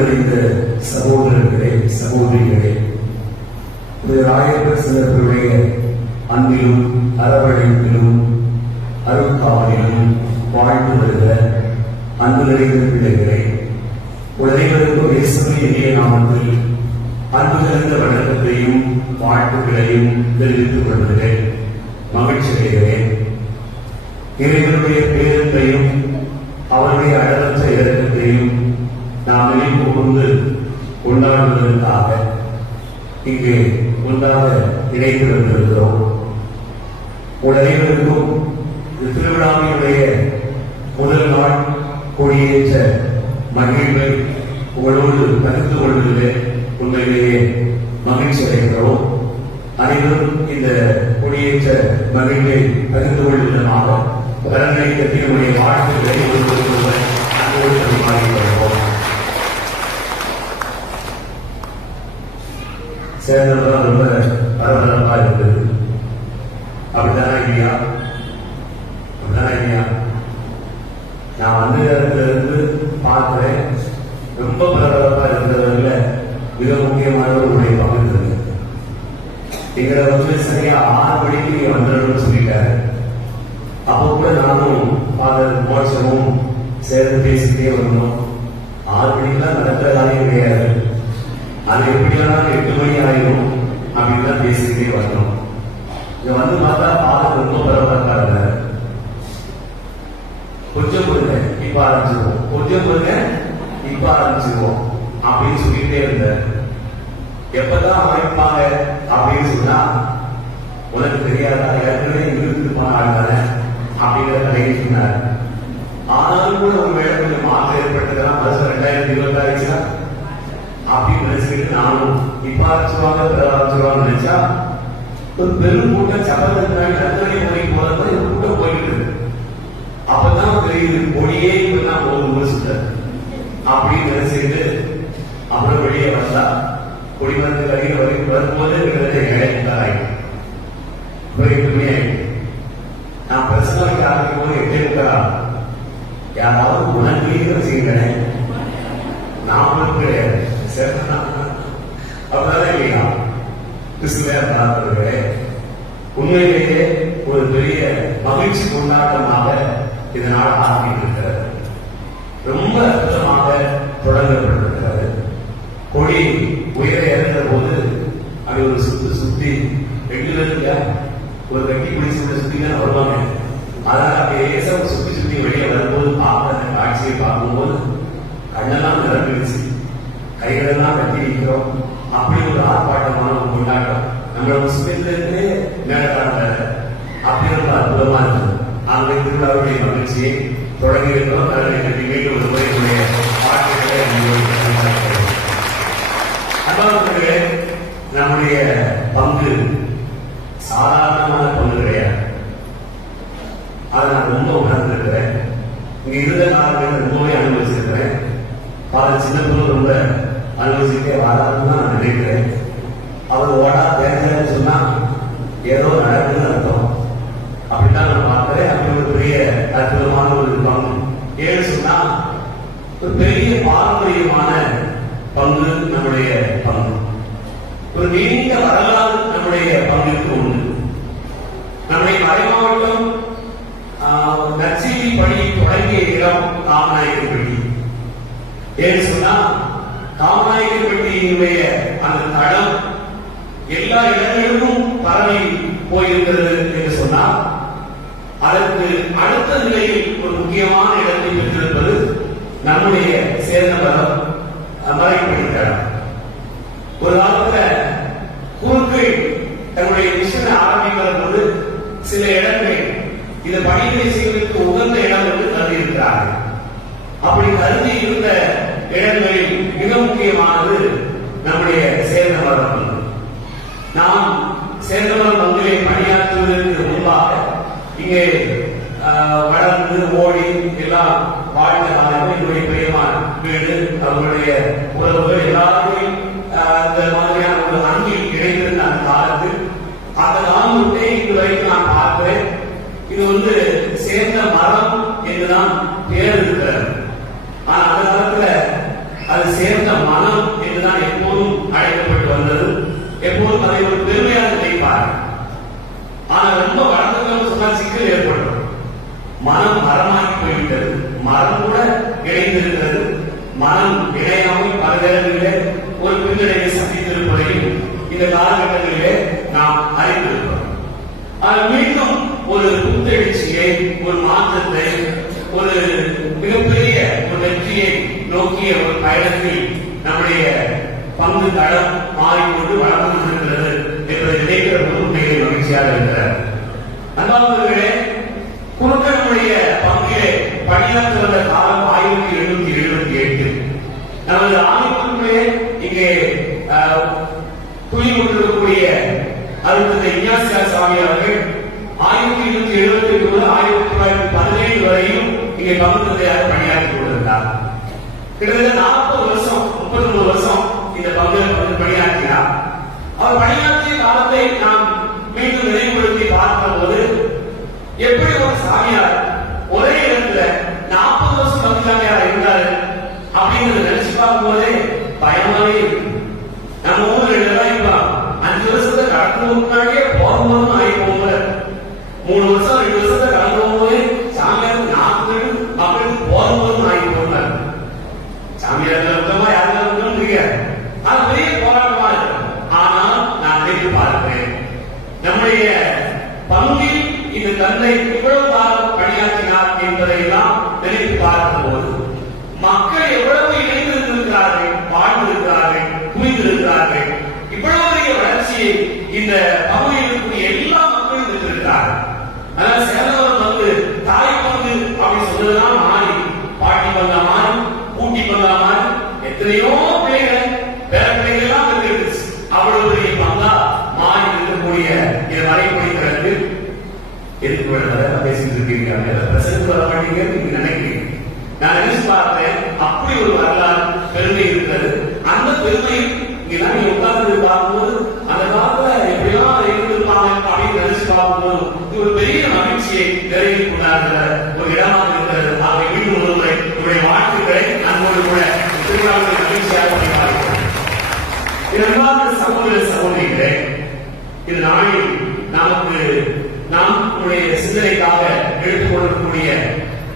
அன்புகளிந்த சகோதரர்களே, சகோதரிகளே, ராயப்பருடைய அன்பிலும் அரவணைப்பிலும் அருட்காவலிலும் வாழ்ந்து வருகிற அன்பு நிறைந்த பிள்ளைகளை அனைவருக்கும் இயேசுவின் இனிய நாமத்தில் அன்பு நிறைந்த வணக்கத்தையும் வாழ்த்துக்களையும் தெரிவித்துக் கொள்கிறேன். மகிழ்ச்சி அடைகிறேன். இறைவனுடைய பேரத்தையும் அவருடைய அளவற்ற இறக்கத்தையும் நாம் நினைவு கொண்டு கொண்டாடுவதற்காக இங்கே ஒன்றாக இணைத்து வந்திருக்கிறோம். அனைவருக்கும் திருவிழாவினுடைய முதல் நாள் கொடியேற்ற மகிழ்வை உங்களோடு பகிர்ந்து கொள்வதிலே உண்மையிலேயே மகிழ்ச்சி அடைகிறோம். அனைவரும் இந்த கொடியேற்ற மகிழ்வை பகிர்ந்து கொள்ளும் விதமாக வரநிலைத்த தீர்வுடைய வாழ்த்துக்களை அன்போடு பரிமாறிக்கொள்வோம். சேர்ந்தவர்கள் ரொம்ப பரபரப்பா இருந்தது. அப்படித்தானா இல்லையா? அப்படித்தானா இல்லையா? நான் வந்த நேரத்திலிருந்து பார்க்கிறேன். ரொம்ப பரபரப்பா இருந்தவர்கள மிக முக்கியமான உடைய பகிர்ந்தது. எங்களை சரியா 6 மணிக்கு வந்துடணும்னு சொல்லிட்டாரு. அப்போ கூட நானும் ஃபாதர் மோட்சமும் சேர்ந்து பேசிட்டே வந்தோம். 6 மணிக்கெல்லாம் நடக்கிற காரியம் கிடையாது. அது எப்படியானாலும் 8 மணி ஆயிடும் அப்படின்னு தான் பேசிக்கிட்டே வந்தோம். இங்க வந்து பார்த்தா ஃபாதர் ரொம்ப பரபரப்பா இருந்தாரு. கொஞ்சம் கொடுங்க, இப்ப ஆரம்பிச்சிருவோம், கொஞ்சம் கொடுங்க, இப்ப ஆரம்பிச்சிருவோம் அப்படின்னு சொல்லிட்டே இருந்தார். எப்பதான் அமைப்பாங்க அப்படின்னு சொன்னா, உனக்கு தெரியாதா, ஏற்கனவே இருந்து போனாங்க அப்படிங்கிற கதையை சொன்னார். ஆனாலும் கூட உங்க மேல கொஞ்சம் மாற்றம் ஏற்பட்டதெல்லாம் வருஷம் 2020 ஆயிடுச்சா அப்படின்னு நினைச்சுக்கிட்டு நானும் இப்ப ஆரம்பிச்சிருவாங்க நினைச்சா ஒரு பெரும் கூட்டம் சபதத்துக்கு முன்னாடி நத்தனை மொழிக்கு போறப்ப ஒரு கூட்டம் போயிட்டு இருக்கு. அப்பதான் தெரியுது கொடியே இப்பதான் போகுது சுத்தர் அப்படின்னு நினைச்சுக்கிட்டு அப்புறம் வெளியே வந்தா கொடி வந்து கரையில் வரைக்கும் வரும்போது ஆயிடும். அப்புறம் 8 மணி ஆயிடும். நான் பிரசனம் வைக்க ஆரம்பிக்கும் போது 8:30. யாராவது உணர்வு செய்கிறேன், நான் கிடையாது. அப்படிதான் இல்லையா? கிறிஸ்துவர்களே, உண்மையிலேயே ஒரு பெரிய மகிழ்ச்சி கொண்டாட்டமாக இதனால் ஆரம்பித்திருக்கிறது. ரொம்ப அற்புதமாக தொடங்கப்பட்டிருக்கிறது. கொடி உயர இறந்த போது அப்படி ஒரு சுத்தி ரெகுலர்ல ஒரு கட்டி பிடிச்சு சுத்தி தான் வருவாங்க. அதனால அப்படியே சுத்தி வெளியே வரும்போது பார்க்க அந்த காட்சியை பார்க்கும்போது கண்ணெல்லாம் நிரம்பிடுச்சு, கைகளெல்லாம் கட்டி வைக்கிறோம். அப்படி ஒரு ஆர்ப்பாட்டமான ஒரு கொண்டாட்டம் நம்மளோட முஸ்லிம்களுக்கு மேலக்கான அப்படி ரொம்ப அற்புதமா இருக்குது. அந்த திருவிழாவுடைய மகிழ்ச்சியை தொடங்கி இருக்கிறோம். கட்டி மீண்டும் ஒரு முறையுடைய பாட்டுகளை அன்பானவர்களே, நம்முடைய பங்கு சாதாரணமான பங்கு கிடையாது. அதை நான் ரொம்ப உணர்ந்திருக்கிறேன். இங்க இருந்த காலங்களில் ரொம்பவே அனுபவிச்சிருக்கிறேன். பல சின்ன பொருள் ரொம்ப அனுபவிச்சுட்டே வராதுன்னு நான் நினைக்கிறேன். அவர் ஓடா தேர்தல் சொன்னா ஏதோ நடக்குதுன்னு அர்த்தம். அப்படித்தான் நான் பார்க்கிறேன். அப்படி ஒரு பெரிய அற்புதமான ஒரு பங்கு. ஏன்னு சொன்னா ஒரு பெரிய பாரம்பரியமான பங்கு நம்முடைய பங்கு. ஒரு நீண்ட வரலாறு நம்முடைய பங்குக்கு உண்டு. நம்முடைய மறைமாவட்டம் நற்செய்தி பணி தொடங்கிய இடம் காமநாயக்கன்பட்டி. ஏன்னு சொன்னா காமநாயக்கன்பட்டியினுடைய அந்த தடம் எல்லா இடங்களிலும் பரவி போயிருக்கிறது என்று சொன்னால், அதற்கு அடுத்த நிலையில் ஒரு முக்கியமான இடத்தை பெற்றிருப்பது நம்முடைய சேர்ந்தவரம் மறைப்படுகிறார். ஒரு காலத்துல குருக்கள் தன்னுடைய மிஷனை ஆரம்பிக்கிற போது சில இடங்களில் இந்த பணிகளை செய்வதற்கு உகந்த இடம் என்று கருதி இருக்கிறார்கள். அப்படி கருதி இருந்த இடங்களில் மிக முக்கியமானது நம்முடைய சேர்ந்தவரம் பங்கு. நாம் சேர்ந்தவரம் பங்கிலே பணியாற்றுவதற்கு முன்பாக இங்கே வளர்ந்து ஓடி எல்லாம் வாழ்ந்த காலத்தில் என்னுடைய பெரியமான் வீடு, அவர்களுடைய உறவுகள் எல்லாருமே அந்த மாதிரியான ஒரு அன்பில் இணைந்திருந்த அந்த காலத்தில் அந்த நான்குட்டே இது வரைக்கும் நான் பார்க்கிறேன். இது சேர்ந்த மரம் என்றுதான் பேர் இருக்கிறது. ஆனா அந்த காலத்துல அது சேர்ந்த மனம் என்றுதான் எப்போதும் அழைக்கப்பட்டு வந்தது. எப்போதும் அதை ஒரு பெருமையாக நினைப்பார். ஆனால் ரொம்ப வளர்ந்தவர்கள் சொன்னால் சிக்கல் ஏற்படும். மனம் மரமாகி போய்விட்டது. மரம் கூட இணைந்திருக்கிறது. மனம் இணையாமல் பல நேரங்களிலே ஒரு பின்னடைவை சந்தித்திருப்பதையும் இந்த காலகட்டங்களிலே நாம் அறிந்திருக்கிறோம். மீண்டும் ஒரு புத்தெழுச்சியை, ஒரு மாற்றத்தை, ஒரு மிகப்பெரிய ஒரு வெற்றியை நோக்கிய ஒரு பயணத்தில் நம்முடைய பங்கு தடம் மாறிக்கொண்டு வளர்ந்து கொண்டிருக்கிறது என்பதை நினைக்கிற போது உண்மையை மகிழ்ச்சியாக இருக்கிறார். அன்பானவர்களே, குருக்களுடைய பங்கிலே பணியாற்ற வந்த காலம் 1778. நமது ஆணைக்குள்ளே இங்கே துணி கொண்டிருக்கக்கூடிய அருள்தந்தை இஞ்ஞாசியார் சுவாமி அவர்கள் 1878 முதல் 1917 வரையும் இங்கே பங்கு தந்தையாக பணியாற்றிக் கொண்டிருந்தார். கிட்டத்தட்ட 40 வருஷம் 33 வருஷம் இந்த பங்கில் பணியாற்றினார். அவர் பணியாற்றிய காலத்தை நாம் மீண்டும் நினைவுபடுத்தி பார்க்கும் போது எப்படி ஒரு சாமியார் ஒரே இடத்துல 40 வருஷம் பங்குசாமியார் இருந்தாரு அப்படிங்கிறத நினைச்சு பார்க்கும் போதே பயமாவே இருக்கு. நம்ம ஊர்ல 5 வருஷத்தை கடந்து முன்னாடியே போகும்போது ஆகிப்போங்க. 3 வருஷம் 2 வருஷத்தை கடந்து போகும்போது சாமியார் 40 மக்களுக்கு போகும்போது ஆகிப்போங்க. சாமியார் மொத்தமா யாரும் தெரியாது. அது பெரிய போராட்டமா இருக்கு. ஆனால் நான் நினைத்து பார்க்கிறேன், நம்முடைய பங்கில் இந்த தந்தை இவ்வளவு காலம் பணியாற்றினார் என்பதையெல்லாம் நினைத்து பார்க்கும் போது மக்கள் எவ்வளவு இணைந்திருக்கிறார்கள், வாழ்ந்திருக்கிறார்கள், புரிந்திருக்கிறார்கள். இவ்வளவு பெரிய வளர்ச்சியை இந்த பகுதியில் இருக்கக்கூடிய எல்லா மக்களும் பெற்றிருக்கிறார்கள். அதனால சேர்ந்தவர் வந்து தாய் பங்கு அப்படி சொல்றதுதான் மாறி பாட்டி பங்கா மாறி கூட்டி பங்கா மாறி எத்தனையோ பிள்ளைகளை வேற பிள்ளைகள் எல்லாம் பெற்றிருந்துச்சு. அவ்வளவு பெரிய பங்கா மாறி இருக்கக்கூடிய இதை வரைபடிக்கிறது. எதுக்கு வேணும் பேசிட்டு இருக்கீங்க, பிரசனுக்கு வர மாட்டீங்க நீங்க நினைக்கிறீங்க. நான் நினைச்சு பார்த்தேன், அப்படி ஒரு வரலாறு பெருமை இருக்கிறது. அந்த பெருமையில் இங்கெல்லாம் நீங்க உட்கார்ந்து பார்க்கும்போது அந்த காலத்துல எப்படிலாம் இருந்திருப்பாங்க அப்படின்னு நினைச்சு பார்க்கும்போது இது ஒரு பெரிய மகிழ்ச்சியை நிறைவு கொண்டாடுகிற ஒரு இடமாக இருக்கிறது. ஆக மீண்டும் ஒருமுறை உங்களுடைய வாழ்த்துக்களை நம்மோடு கூட திருவிழாவில் மகிழ்ச்சியாக பரிமாறுகிறோம். இரண்டாவது சகோதர சகோதரிகளே, இந்த நாளில் நமக்கு நாம் உங்களுடைய சிந்தனைக்காக எடுத்துக் கொள்ளக்கூடிய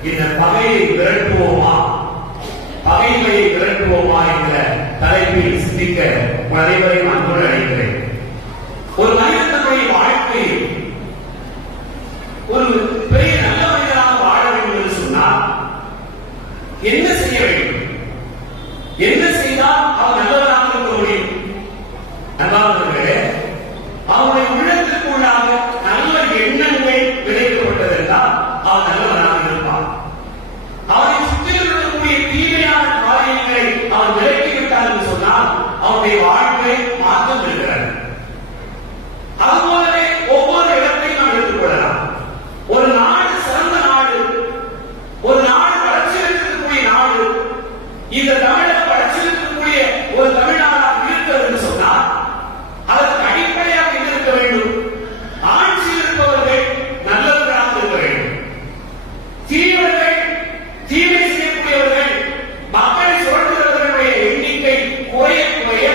இந்த பகையை விரட்டுவோமா, பகைமையை விரட்டுவோமா என்ற தலைப்பில் சிந்திக்க அனைவரையும் அன்போடு அழைக்கிறேன். ஒரு மனிதன் தன்னுடைய வாழ்க்கையில் ஒரு பெரிய நல்ல மனிதனாக வாழ வேண்டும் என்று சொன்னால் என்ன செய்ய வேண்டும்? என்ன செய்தால் அவர் நல்லவராக இருக்க முடியும்? அன்பானவர்களே, அவருடைய உள்ளத்திற்குள்ளாக நல்ல எண்ணங்கள் விளைக்கப்பட்டதென்றால் அவர் நல்லவராக இருப்பார். அவரை சுற்றில் இருக்கக்கூடிய தீமையான காரியங்களை அவர் விலக்கிவிட்டார் என்று சொன்னால் அவருடைய வாழ்க்கை மாற்றம் பெறுகிறது. அதுபோலவே ஒவ்வொரு இடத்தையும் நாம் எடுத்துக்கொள்ளலாம். ஒரு நாடு சிறந்த நாடு, ஒரு நாடு வளர்ச்சி இருக்கக்கூடிய நாடு, இந்த தமிழக வளர்ச்சி இருக்கக்கூடிய ஒரு தமிழ்நாடாக இருக்கிறது என்று சொன்னால் அதற்கு அடிப்படையாக இருக்க வேண்டும். ஆட்சியில் இருப்பவர்கள் நல்லவர்களாக இருக்க வேண்டும். தீவர்கள், தீமை செய்யக்கூடியவர்கள், மக்களை சுரண்டுகிறவர்களுடைய எண்ணிக்கை குறைய குறைய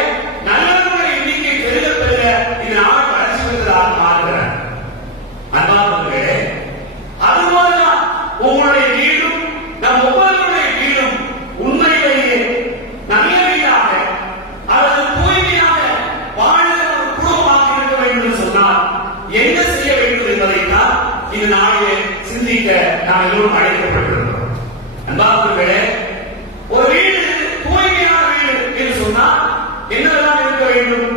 நல்லவர்களுடைய எண்ணிக்கை பெருக பெருக இந்த நாடு வளர்ச்சி பெற்றதாக மாறுகிறார். அன்பானவர்களே, அதுபோலதான் உங்களுடைய வீடும் நம் ஒவ்வொருவருடைய வீடும் உண்மையிலேயே நல்ல வீடாக அல்லது தூய்மையாக வாழ்ந்த ஒரு குடும்பமாக இருக்க வேண்டும் என்று சொன்னால் என்ன செய்ய வேண்டும் என்பதைத்தான் இந்த நாளிலே சிந்திக்க நாம் எல்லோரும் அழைக்கப்பட்டிருக்கிறோம். அன்பானவர்களே, ஒரு வீடு தூய்மையான வீடு என்று சொன்னால் என்னவெல்லாம் இருக்க வேண்டும்?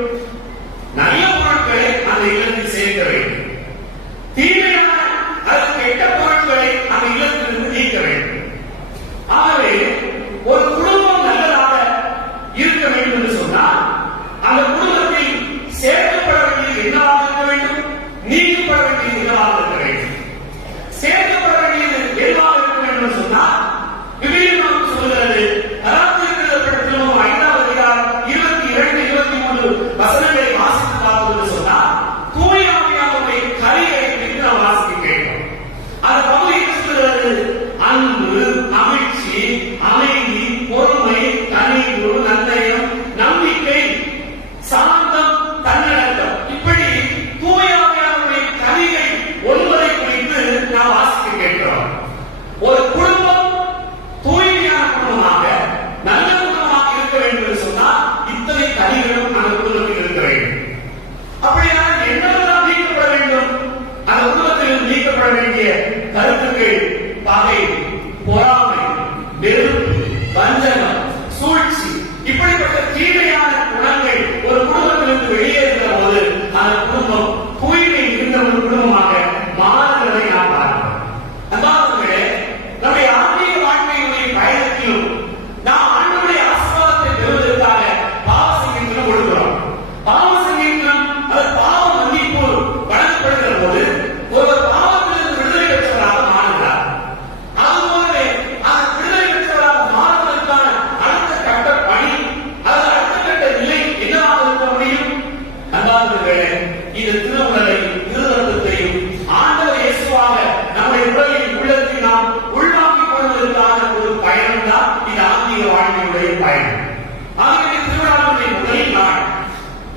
நல்ல பொருட்களை அந்த இல்லத்தில் சேர்க்க வேண்டும். தீமையான அல்லது கெட்ட பொருட்களை அந்த இல்லத்திலிருந்து நீக்க வேண்டும். ஆகவே ஒரு குடும்பம் நல்லதாக இருக்க வேண்டும் என்று சொன்னால் அந்த குடும்பத்தில் சேர்க்கப்பட வேண்டியது என்னவாக இருக்க வேண்டும்? நீக்கப்பட வேண்டியது என்னவாக இருக்க வேண்டும்? சேர்க்கப்பட வேண்டியது எதுவாக இருக்க வேண்டும் என்று சொன்னால் விவிலியம் நமக்கு சொல்கிறது. திருமணம் 5வது அதிகாரம் 22, 23 வசனங்களை வாசித்து பார்த்தோம் என்று சொன்னால் தூய ஆவியானவருடைய கலியை குறித்து நாம் வாசிக்க கேட்டோம். அந்த பகுதியில் சொல்கிறது அன்பு, மகிழ்ச்சி, அமைதி, பொறுமை, கனிவு, வாழ்வினுடைய பயணம். ஆகவே திருவிழாவுடைய முதல் நாள்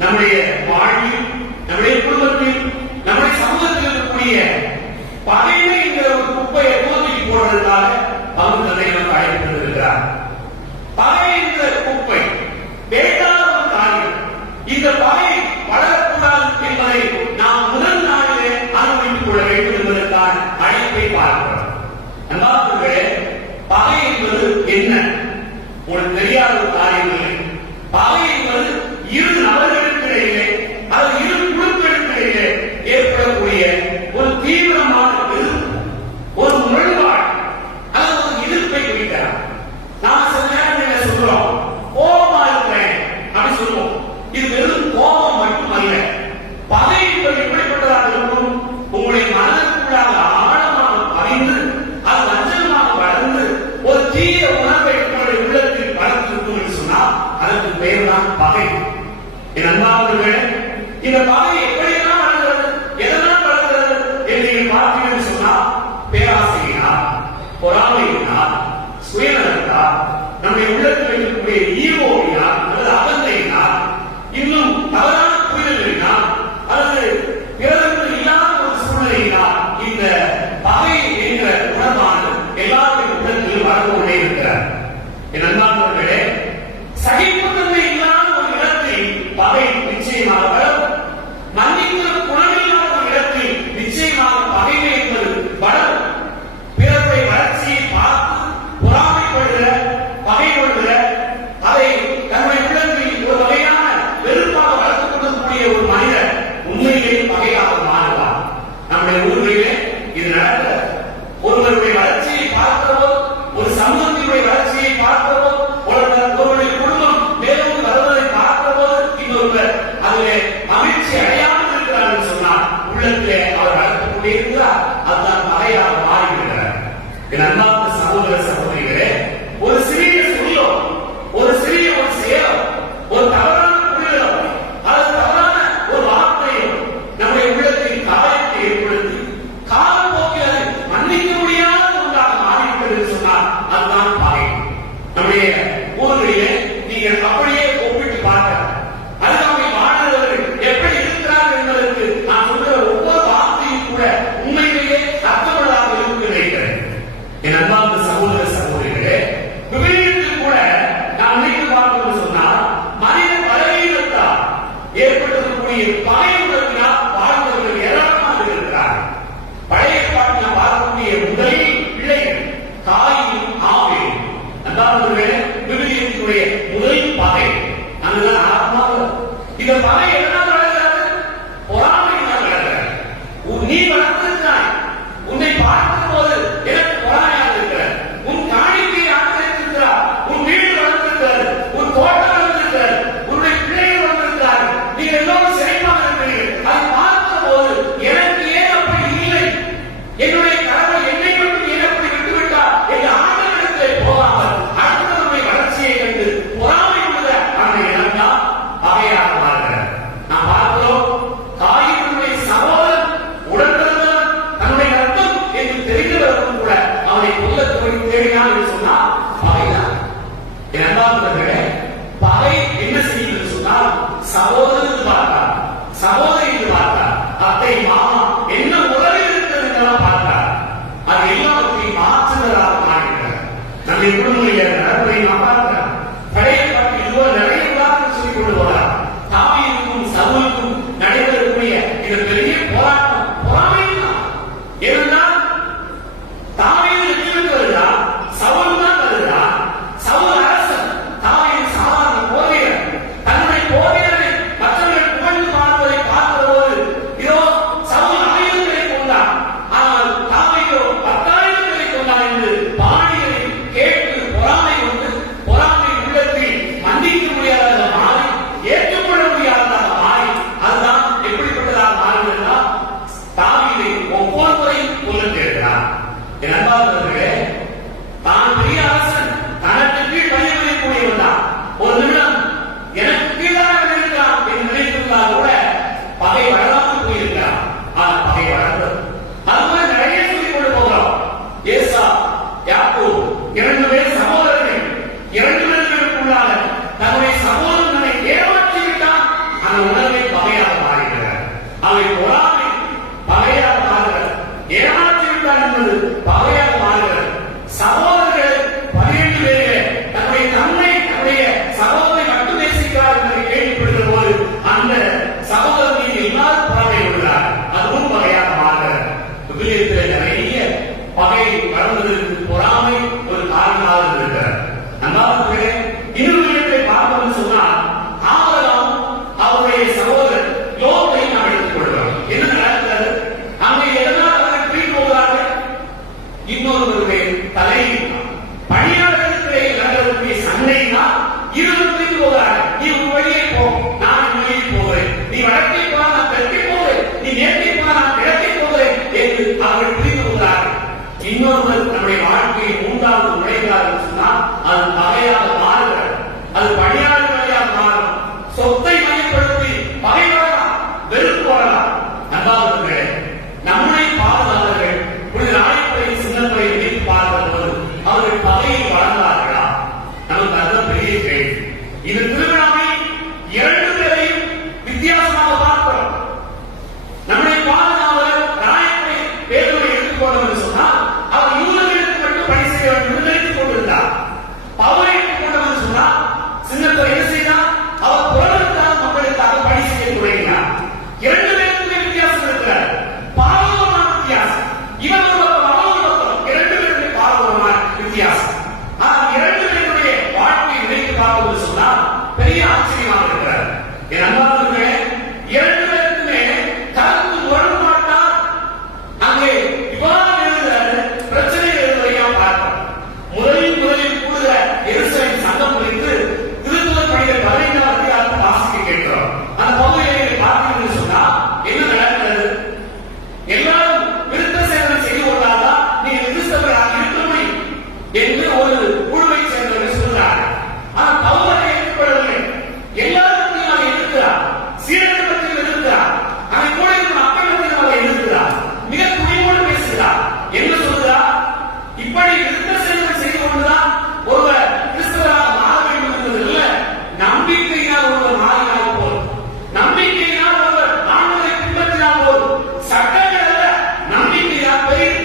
நம்முடைய வாழ்வில், நம்முடைய குடும்பத்தில், நம்முடைய சமூகத்தில் இருக்கக்கூடிய பகைமை என்கிற ஒரு குப்பையை தூக்கி போடுவதற்காக பங்கு தந்தை நமக்கு அழைக்கப்பட்டிருக்கிறார். பகை என்கிற குப்பை வேண்டாத ஒரு காரியம். இந்த பகை வளரக்கூடாது என்பதை நாம் முதல் நாளிலே அனுபவித்துக் கொள்ள வேண்டும் என்பதற்கான அழைப்பை பார்க்கிறோம். அன்பார்ந்தவர்களே, பகை என்பது என்ன? உங்களுக்கு தெரியாத ஒரு காரியம் இல்லை. பகை என்பது இரு நபர்களுக்கு இடையிலே அல்லது இரு குழுக்களுக்கு இடையிலே ஏற்படக்கூடிய ஒரு தீவிரமான எதிர்ப்பு, ஒரு முரண்பாடு அல்லது ஒரு எதிர்ப்பை குறிக்கிறார். நாம சில நேரங்களில் சொல்றோம், கோபமா இருக்கிறேன் அப்படின்னு சொல்லுவோம். இது வெறும் கோபம் மட்டுமல்ல. பகை என்பது எப்படிப்பட்டதாக இருக்கும்? உங்களுடைய மனதிற்குள்ளாக ஆழமாக பதிந்து அது வஞ்சகமாக வளர்ந்து ஒரு தீய உணர்வை உங்களுடைய உள்ளத்தில் வளர்த்திருக்கும் என்று சொன்னால் அதற்கு பெயர் தான் பகை. என் அன்பானவர்களே, இந்த பகை எப்படியெல்லாம் வளர்கிறது, எதனால் வளர்கிறது என்று நீங்கள் பார்த்தீங்கன்னு சொன்னால் பேராசையினால், பொறாமையினால், சுயநலத்தால், நம்முடைய உள்ளத்தில் இருக்கக்கூடிய ஈகோவினால் அல்லது அகந்தையினால், இன்னும் தவறான புரிதல்களினால் அல்லது பிறருக்கு இல்லாத ஒரு சூழ்நிலையினால் இந்த பகை என்ற உணர்வானது எல்லாருடைய உள்ளத்தில் வளர்ந்து கொண்டே இருக்கிறார். என் அன்பானவர்களே, சகிப்புத்தன்மை இல்லாத ஒரு இடத்தில் பகை நிச்சயமாக வளரும். மன்னிக்கிற குணமில்லாத ஒரு இடத்தில் நிச்சயமாக பகைமை என்பது வளரும். பிறருடைய வளர்ச்சியை பார்த்து பொறாமைப்படுகிற, பகை கொள்கிற, அதை தன்னுடைய உள்ளத்தில் ஒரு வகையான வெறுப்பாக வளர்த்துக் கொள்ளக்கூடிய ஒரு மனிதர் உண்மையிலேயே பகையாக மாறுவார். நம்முடைய ஊர்களிலே இது நடக்கிறது. ஒருவருடைய வளர்ச்சியை பார்க்கிறவோ, ஒரு சமூகத்தினுடைய வளர்ச்சியை பார்க்கிறவோ, ஒருவருடைய குடும்பம் மேலும் வருவதை பார்க்கிறவோ, இன்னொருவர் அதிலே மகிழ்ச்சி அடையாமல் இருக்கிறார் என்று சொன்னால் உள்ளத்திலே அவர் வளர்த்துக் கொண்டே இருக்கிறார். அதுதான் பகையாக மாறிவிடுகிறார். என் அன்பார்ந்த சகோதர சகோதரிகளே, ஒரு சிறிய சொல்லோ, ஒரு சிறிய ஒரு செயலோ, ஒரு தவறான புரிதலோ அல்லது தவறான ஒரு வார்த்தையோ நம்முடைய உள்ளத்தில் காயத்தை ஏற்படுத்தி காலப்போக்கில் மன்னிக்க முடியாத ஒன்றாக மாறிவிட்டது என்று சொன்னால் அதுதான் பகை. நம்முடைய ஊர்களிலே நீங்கள் அப்படியே ஒப்பிட்டு பார்க்கலாம். அருகாமை வாழ்ந்தவர்கள் எப்படி இருக்கிறார்கள் என்பதற்கு நான் சொல்ற ஒவ்வொரு வார்த்தையும் கூட உண்மையிலேயே அர்த்தமுள்ளதாக இருக்கும் நினைக்கிறேன். என் அன்பார்ந்த சகோதர சகோதரிகளே, விவிலியத்தில் கூட நாம் நினைத்து பார்க்கணும்னு சொன்னால் மனித பலவீனத்தால் ஏற்பட்டிருக்கக்கூடிய பகையுணர்வினால் வாழ்ந்தவர்கள் ஏராளமாக இருக்கிறார்கள். பழைய பாட்டில் பார்க்கக்கூடிய முதலில் பிள்ளைகள் காயும் ஆவேலும். அன்பார்ந்தவர்களே, விவிலியத்தினுடைய முதல் பகை அங்குதான் ஆரம்பமாக. இந்த பகை எதனால் வளர்கிறது? பொறாமையினால் வளர்கிறது. நீ வளர்ந்திருக்கிறாய், உன்னை பார்க்கும் போது எனக்கு பொறாமையாக இருக்கிறது. உன் காணிக்கையை ஆக்கிரமித்திருக்கிறார், உன் வீடு வளர்ந்திருக்கிறது, உன் தோட்டம் வளர்ந்திருக்கிறது, உன்னுடைய பிள்ளைகள் வளர்ந்திருக்கிறார்கள், நீங்கள் எல்லோரும் சிறைப்பாக இருக்கிறீர்கள். அதை பார்க்கும் போது எனக்கு ஏன் அப்படி இல்லை, என்னுடைய கடவுள் என்னை மட்டும் ஏன் அப்படி விட்டுவிட்டார் என்று ஆண்டவரிடத்திலே போகாமல் அடுத்தவருடைய வளர்ச்சியை கண்டு பொறாமை கொண்ட அந்த இனம்தான் பகையாக மாறுகிறது. நாம் பார்க்கிறோம், காயினுடைய சகோதரன் உடன்பிறந்தவன் தன்னுடைய ரத்தம் என்று தெரிந்தவர்களும் கூட அவனை கொல்ல தேடினான் என்று சொன்னால் பகைதான். என் அன்பார்ந்தவர்களே, பகை என்ன செய்யும் என்று சொன்னால் சகோதரன் பார்த்தார், சகோதரி என்று பார்த்தார், அத்தை மாமா என்ன உறவில் இருக்கிறது என்றெல்லாம் பார்த்தார். அது எல்லாவற்றையும் மாற்றுவதாக மாறுகிறது. நம்முடைய குடும்பங்களில் நடப்பதை நாம் பார்க்கிறோம். பழைய பாட்டில் இதுபோல் நிறைய உதாரணம் சொல்லிக் கொண்டு போகிறார். தாவீதுக்கும் சவுலுக்கும் நடைபெறக்கூடிய இந்த பெரிய போராட்டம் பொறாமை தான். ஏனென்றால் தாவீது வெற்றி பெற்று வருகிறார், சவுல் தான் வருகிறார். சவுல் அரசன், தாவீது கேள்வி. இது திருவிழாவில் இரண்டு பேரையும் வித்தியாசமாக பார்க்கிறோம். நம்முடைய பாதுகாவலர் ராயப்பை பேதுருவை எடுத்துக்கொண்டோம் என்று சொன்னால் அவர் யூதர்களுக்கு மட்டும் பணி செய்ய வேண்டும் என்று நினைத்துக் கொண்டிருந்தார். பவுலை எடுத்துக்கொண்டோம் என்று சொன்னால் சின்னத்தை என்ன செய்தார்? அவர் புறநகர்த்தாத மக்களுக்காக பணி செய்ய தொடங்கினார். இரண்டு பேருக்குமே வித்தியாசம் இருக்கிறார். பாரதூரமான வித்தியாசம். இவர் ஒரு பக்கம், அவர் ஒரு பக்கம். இரண்டு பேருமே பாரதூரமான வித்தியாசம். ஆனால் இரண்டு பேருடைய வாழ்க்கையை நினைத்து பார்ப்பது சொன்னால் பெரிய ஆச்சரியமாக இருக்கிறார். என் அன்பானவர்களே, இரண்டு பேருக்குமே கருத்து முரண்பாட்டால் அங்கே விவாதம் எழுதுகிறாரு, பிரச்சனை எழுதுவதையும் பார்க்கிறோம். முதலில் கூடுகிற எருசலேம் சங்கம் குறித்து திருத்துதர் பணிகள் 15ஆம் அதிகாரத்தை வாசிக்க கேட்கிறோம். அந்த பகுதியை பார்த்தீங்கன்னு சொன்னா என்ன நடக்கிறது? எல்லாரும் விருத்த சேதனை செய்து கொண்டால்தான் நீங்க கிறிஸ்தவராக இருக்க முடியும் என்று ஒரு குழுவை சேர்ந்தவர்கள் சொல்றாங்க. ஆனால் பவுலை ஏற்றுக்கொள்ளவில்லை. எல்லாரும் மத்தியில் எதிர்க்கிறார், சீடர்கள் மத்தியில் எதிர்க்கிறார், அதை கூட இருக்கிற மக்கள் மத்தியில் அவர் எதிர்க்கிறார், மிக துணிவோடு பேசுகிறார். என்ன சொல்கிறார்? இப்படி விருத்த சேதனை செய்து கொண்டுதான் ஒருவர் கிறிஸ்தவராக மாற வேண்டும் என்பதில்ல, நம்பிக்கையினால் ஒருவர் மாறினால் போதும். நம்பிக்கையினால் ஒருவர் ஆண்டவரை பின்பற்றினால் போதும். சட்டங்கள் அல்ல, நம்பிக்கையால் பெரியது.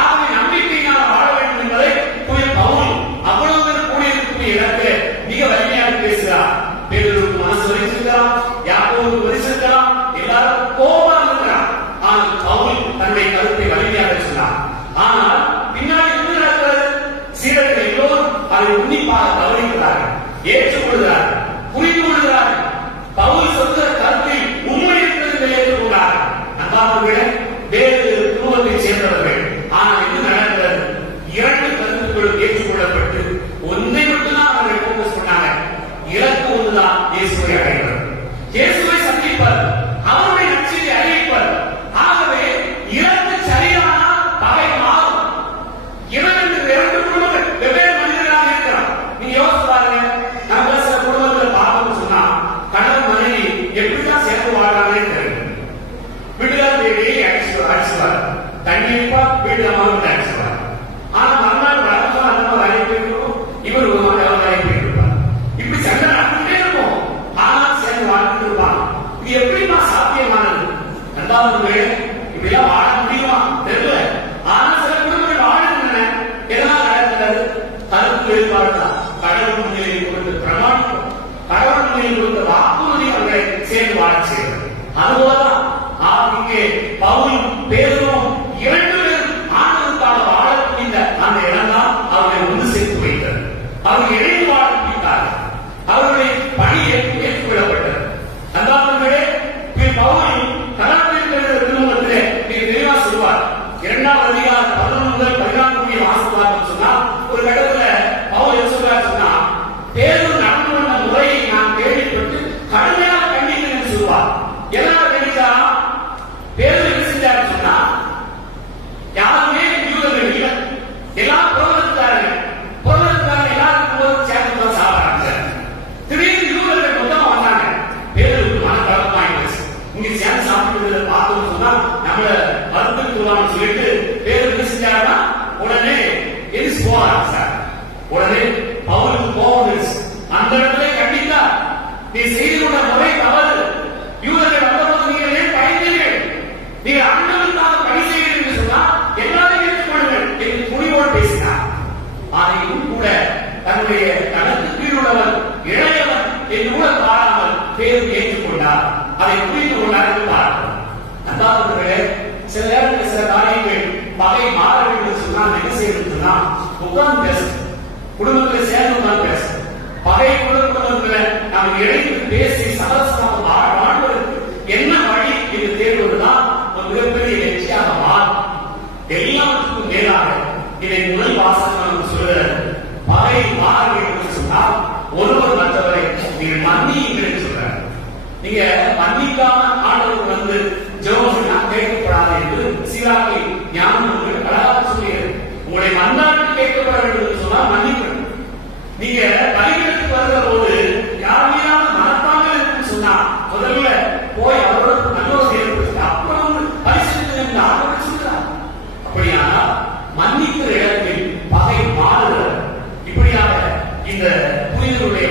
ஆகவே நம்பிக்கையினால் வாழ வேண்டும் என்பதை தூய பவுல் அவ்வளவு பேர் கூடியிருக்கும் இடத்திலே மிக வலிமையாக பேசுகிறார். பேதுருக்கு மனசு வலிச்சிருக்கலாம், யாக்கோபுக்கு வலிச்சிருக்கலாம், எல்லாரும் கோபமாக இருக்கிறார். ஆனால் பவுல் தன்னுடைய கருத்தை வலிமையாக சொன்னார். ஆனால் பின்னாடி என்ன நடக்கிறது? சீடர்கள் எல்லோரும் அதை உன்னிப்பாக கவனிக்கிறார்கள், ஏற்றுக்கொள்கிறார்கள், புரிந்து கொள்கிறார்கள். பவுல் சொல்கிற கருத்தில் உண்மை இருக்கிறது ஏற்றுக்கொண்டார்கள். அன்பானவர்களே, வேறு குடும்பத்தை சேர்ந்தவர்கள். ஆனால் என்ன நடக்கிறது? இரண்டு கருத்துக்களும் ஏற்றுக்கொள்ளப்பட்டு ஒன்றை மட்டும்தான் அவர்கள் போக்கஸ் பண்ணாங்க. இலக்கு ஒன்றுதான், இயேசுவை அடைவது, இயேசுவை சந்திப்பது, அவருடைய நற்செய்தியை அறிவிப்பது. ஆகவே இலக்கு சரியானால் பகை மாறும். இரண்டு குடும்பங்கள் வெவ்வேறு மனிதர்களாக இருக்கிறார். நீங்க யோசிச்சு பாருங்க. நம்ம சில குடும்பத்தில் பார்க்கணும்னு சொன்னா கணவன் மனைவி எப்படிதான் சேர்ந்து வாழ்றாங்கன்னு தெரியும். வீட்டுக்கார தேவையை அடிச்சுவார், தண்ணீர்ப்பா வீட்டுல மகன் அடிச்சுவார். ஆனா மறுநாள் வளர்ந்தா அந்த வேலைக்கு போயிருக்கோம், இவர் ஒரு மகன் வேலைக்கு போயிருப்பார். இப்படி சண்டை நடந்துட்டே இருக்கும். ஆனால் சேர்ந்து வாழ்ந்துட்டு இருப்பாங்க. இது எப்படிமா சாத்தியமானது? ரெண்டாவது இப்படி எல்லாம் வாழ முடியுமா தெரியல. ஆனா சில குடும்பங்கள் வாழுகின்றன. எதனால் நடக்கிறது? கருத்து வேறுபாடு தான். கடவுள் முன்னிலையில் கொடுத்த பிரமாணிக்கும், கடவுள் முன்னிலையில் கொடுத்த வாக்குறுதி அவர்களை சேர்ந்து வாழ செய்வது. அதுபோலதான் இங்கே பவுலும் பேதுருவும் இரண்டு பேரும் ஆண்டவருக்காக வாழக்கூடிய அந்த இடம் தான் அவர்களை ஒன்று சேர்த்து வைத்தது. அவர்கள் இணைந்து வாழப்பித்தார்கள். அவர்களுடைய பணி ஏற்றுக்கொள்ளப்பட்டது. அந்தாங்களே பவுல் கலாச்சார திருமணத்திலே மிக தெளிவா சொல்வார். 2ஆம் அதிகாரம் 11 முதல் 14 வாசிப்பார்கள் சொன்னால் ஒரு கட்டத்துல பவுல் என்ன சொல்றார் சொன்னா, பேதுரு நடந்து கொண்ட முறையை நான் கேள்விப்பட்டு கடுமையாக கண்டிக்கிறேன் என்று சொல்வார். எல்லாரும் கண்டிச்சா பேதுரு என்ன செஞ்சாரு சொன்னா, யாருமே யூதர்கள் இல்லை, எல்லாம் புறநகர்த்தார்கள். புறநகர்த்தார்கள் எல்லாரும் சேர்ந்து தான் சாப்பிடுறாங்க. திடீர்னு யூதர்கள் மொத்தமா வந்தாங்க. பேதுருக்கு மனக்கலக்கமாயிடுச்சு. இங்க சேர்ந்து சாப்பிட்டு பார்த்தோம்னு சொன்னா நம்மள மருத்துவம் சொல்லிட்டு பேதுரு என்ன செஞ்சாருன்னா உடனே எரிச்சு போக ஆரம்பிச்சார். உடனே பவுலுக்கு கோபம் இருந்துச்சு. அந்த இடத்துல கண்டித்தா, நீ செய்துள்ள முறை தவறு. யூதர்கள் வந்தபோது நீங்கள் ஏன் பயந்தீர்கள்? நீங்கள் ஆண்டவருக்காக பணி செய்கிறீர்கள் என்று சொன்னால் எல்லாரையும் ஏற்றுக்கொள்ளுங்கள் என்று துணிவோடு பேசினார். ஆனையும் கூட தன்னுடைய தனக்கு கீழுள்ளவர் இளையவர் என்று கூட பாராமல் பேரும் ஏற்றுக்கொண்டார். அதை புரிந்து கொண்டார் என்று பார்க்கிறோம். அன்பானவர்களே, சில நேரத்தில் சில காரியங்கள் பகை மாற வேண்டும் சொன்னால் என்ன செய்யணும் சொன்னா உட்கார்ந்து பேசணும். குடும்பத்தில் சேர்ந்து உட்கார்ந்து பேசணும். பகை குடும்பத்தில் நாம் இணைந்து பேசி சகசமாக வாழ்வதற்கு என்ன வழி என்று தேடுவதுதான் ஒரு மிகப்பெரிய வெற்றியாக மாறும். எல்லாத்துக்கும் மேலாக இதை முதல் வாசகம் சொல்கிறது. பகை மாற வேண்டும் சொன்னால் ஒருவர் மற்றவரை நீங்கள் மன்னியுங்கள் என்று சொல்றார். நீங்க மன்னிக்காம ஆண்டவருக்கு வந்து ஜெபம் கேட்கப்படாது என்று சீராக்கி ஞானம் அழகாக சொல்லுகிறது. உங்களுடைய மன்றாட்டு கேட்கப்பட வேண்டும் என்று சொன்னால் மன்னிக்கணும். நீங்க பலிகளுக்கு வருகிற போது யாரையாவது மனப்பாங்க இருக்குன்னு சொன்னா முதல்ல போய் அவரோட நல்லோடு ஏற்படுத்த அப்புறம் பரிசீலித்து ஆண்டவர் சொல்கிறார். அப்படியானால் மன்னிக்கிற இடத்தில் பகை மாறுகிறது. இப்படியாக இந்த புனிதருடைய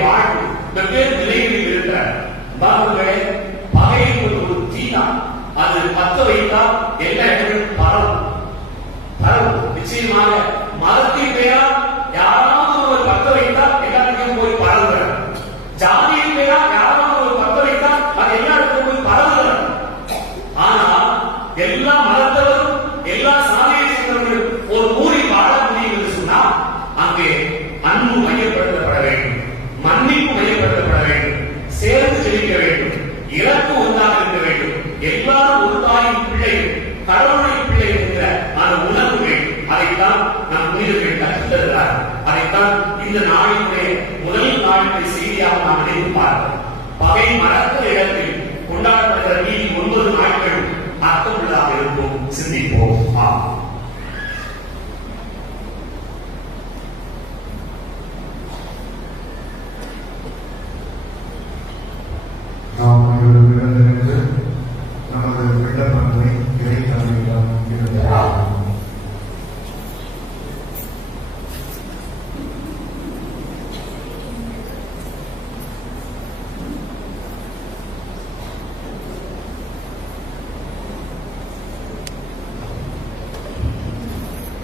நாளுக்கு செய்தியாக நாம் நினைத்து பார்க்கிறோம். பகை மறந்த இடத்தில் கொண்டாடப்படுகிற மீதி 9 நாட்கள் அர்த்தமுள்ளதாக இருக்கும். சிந்திப்போம். நமது விண்ணப்பங்களை இறைத்தன்மையிடம்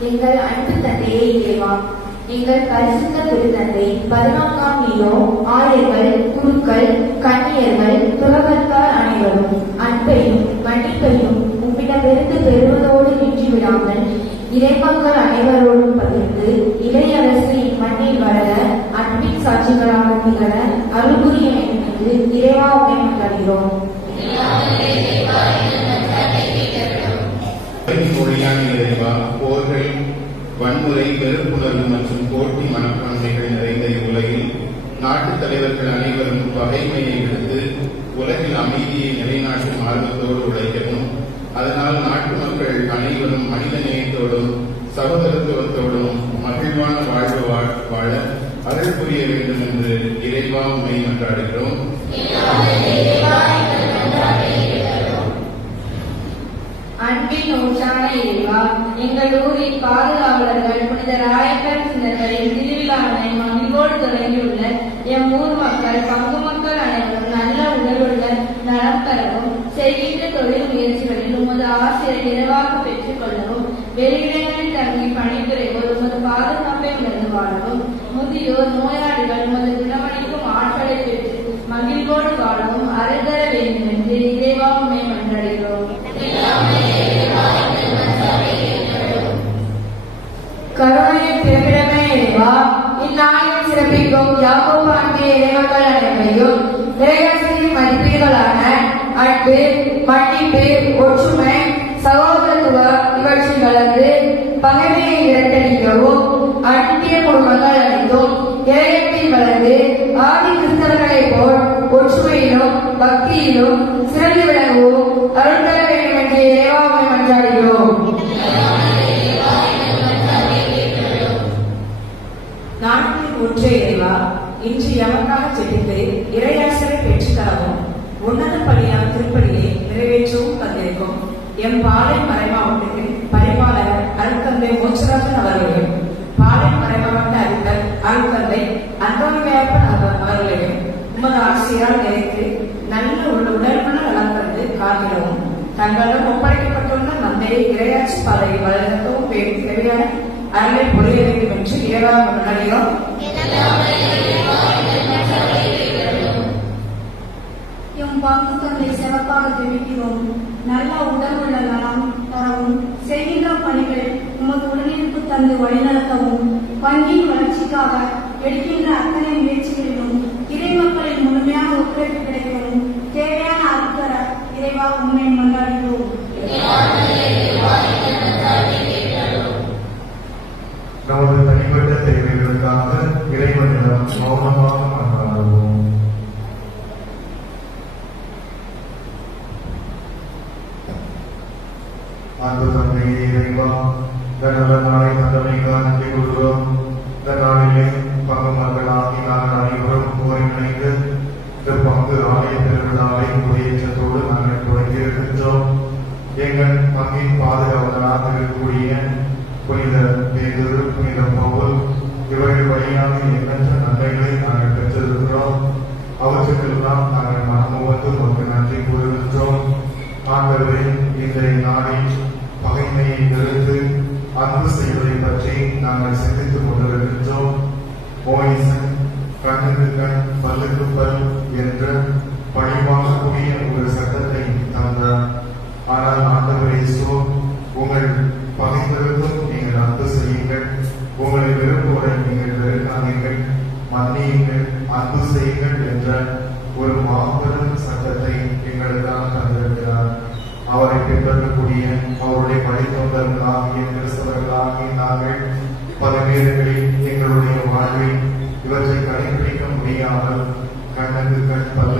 எங்கள் அன்பு தந்தையே இறைவா, எங்கள் பரிசுத்த திருத்தந்தை 14ஆம் நீயோ ஆயர்கள், குருக்கள், கன்னியர்கள், துறவர்கார் அனைவரும் அன்பையும் மன்னிப்பையும் உம்மிடமிருந்து பெறுவதோடு நின்றுவிடாமல் இறைமக்கள் அனைவரோடும் பகிர்ந்து இளையரசு இம்மண்ணில் வளர அன்பின் சாட்சிகளாக திகழ அருள் புரிய வேண்டும் என்று இறைவா உம்மை மன்றாடுகிறோம். மொழியான இறைவா, போர்கள், வன்முறை, வெறுப்புணர்வு மற்றும் போட்டி மனப்பான்மைகள் நிறைந்த இவ்வுலகில் நாட்டுத் தலைவர்கள் அனைவரும் பகைமையை விடுத்து உலகில் அமைதியை நிலைநாட்டும் ஆர்வத்தோடு உழைக்கவும், அதனால் நாட்டு மக்கள் அனைவரும் மனித நேயத்தோடும் சகோதரத்துவத்தோடும் மகிழ்வான வாழ்வு வாழ அருள் புரிய வேண்டும் என்று இறைவா உம்மை மன்றாடுகிறோம். அன்பின் ஊற்றான இறைவா, எங்கள் ஊரின் பாதுகாவலர்கள் புனித ராயப்பர் சின்னர்களின் திருவிழாவினை மகிழ்வோடு தொடங்கியுள்ள எம் ஊர் மக்கள், பங்கு மக்கள் அனைவரும் நல்ல உணர்வுடன் நலம் பெறவும், செய்கின்ற தொழில் முயற்சிகளில் உமது ஆசிரியரை நிறைவாக பெற்றுக் கொள்ளவும், வெளியிடங்களில் தங்கி பணிபுரிவோர் உமது பாதுகாப்பை உணர்ந்து வாழவும், முதியோர் நோயாளிகள் உமது குணமளிக்கும் ஆற்றலை பெற்று மகிழ்வோடு வாழவும் அருள் தர வேண்டும் என்று இறைவா உம்மை மன்றாடுகிறோம். கருணையின் பிறப்பிடமே இறைவா, இந்நாளில் சிறப்பிக்கும் யாக்கோபு அன்பிய இறைமக்கள் அனைவரையும் இறையாசிரியின் மதிப்பீடுகளான அன்பு, மன்னிப்பு, ஒற்றுமை, சகோதரத்துவம் இவற்றில் வளர்ந்து பகைமையை விரட்டடிக்கவும், அன்பிய குடும்பங்கள் அனைத்தும் இறையத்தில் வளர்ந்து ஆதி கிறிஸ்தவர்களைப் போல் ஒற்றுமையிலும் பக்தியிலும் சிறந்து விளங்கவும் அருள் தர வேண்டும் என்று இறைவாவை மன்றாடுகிறோம். நாட்டின் ஒற்றை இறைவா, இன்று எமக்காக ஜெபித்து இறையாசரை பெற்றுத் தரவும் உன்னத பணியான திருப்பணியை நிறைவேற்றவும் தந்திருக்கும் எம் பாலை மறைமாவட்டத்தின் பரிபாலகர் அருட்தந்தை மோட்சராஜன் அவர்களையும், பாலை மறைமாவட்ட அதிபர் அருட்தந்தை அந்தோனிமையப்பன் அவர்களையும் உமது ஆசிரியரால் நிறைத்து நல்ல உடல்நல நலம் தந்து காத்திடவும், தங்களிடம் ஒப்படைக்கப்பட்டுள்ள மந்தையை இரையாட்சி பாதையை வளர்க்கவும் தேவையான அருளை புரிய வேண்டும் என்று இறைவா முன்னாடியோம். எம் பங்கு தந்தை சிறப்பாக தெரிவிக்கிறோம். நல்ல உடலுள்ள நலம் தரவும், செய்கின்ற பணிகள் உமது உடனிருப்பு தந்து வழிநடத்தவும், பங்கின் வளர்ச்சிக்காக எடுக்கின்ற அத்தனை முயற்சிகளிலும் இறைமக்களின் முழுமையான ஒத்துழைப்பு கிடைக்கவும் தேவையான அருட்தர இறைவா உண்மை மன்றாடுகிறோம். நமது தனிப்பட்ட தேவைகளுக்காக இறைவனிடம் மௌனமாக மன்றாடுவோம். அன்பு தந்தையே இறைவா, இந்த நல்ல நாளை தந்தமைக்காக நன்றி கூறுகிறோம். இந்த நாளிலே பங்கு மக்களாகி நாங்கள் அனைவரும் ஒருங்கிணைந்து இந்த பங்கு ஆலய திருவிழாவை குடியேற்றத்தோடு நாங்கள் தொடங்கி இருக்கின்றோம். எங்கள் பங்கின் பாதுகாவலராக இருக்கக்கூடிய புனித பேதுரு, புனித பவுல் இவர்கள் வழியாக எண்ணற்ற நன்மைகளை நாங்கள் பெற்றிருக்கிறோம். அவற்றுக்கெல்லாம் நாங்கள் மனமுவந்து உங்களுக்கு நன்றி கூறுகின்றோம். ஆண்டவரே, இன்றைய நாளில் பகைமையை நிறுத்து அன்பு செய்வதை பற்றி நாங்கள் சிந்தித்துக் கொண்டிருக்கின்றோம். மோயிசன் கண்ணுக்கு கண் பல்லுக்கு பல் என்ற பழிவாங்கக்கூடிய ஒரு சட்டத்தை தந்தார். ஆனால் ஆண்டவரே, உங்கள் பகைவருக்கும் நீங்கள் அன்பு செய்யுங்கள், உங்களை வெறுப்புடன் நீங்கள் வெறுக்காதீர்கள், மன்னியுங்கள், அன்பு செய்யுங்கள் என்ற ஒரு மாபெரும் சட்டத்தை எங்களுக்காக தந்திருக்கிறார். அவரை பின்பற்றக்கூடிய அவருடைய வழித்தோன்றர்களாகிய கிறிஸ்தவர்களாகிய நாங்கள் பல நேரங்களில் எங்களுடைய வாழ்வில் இவற்றை கடைபிடிக்க முடியாமல் இல்லாமல் கண்ணுக்கு கண் பல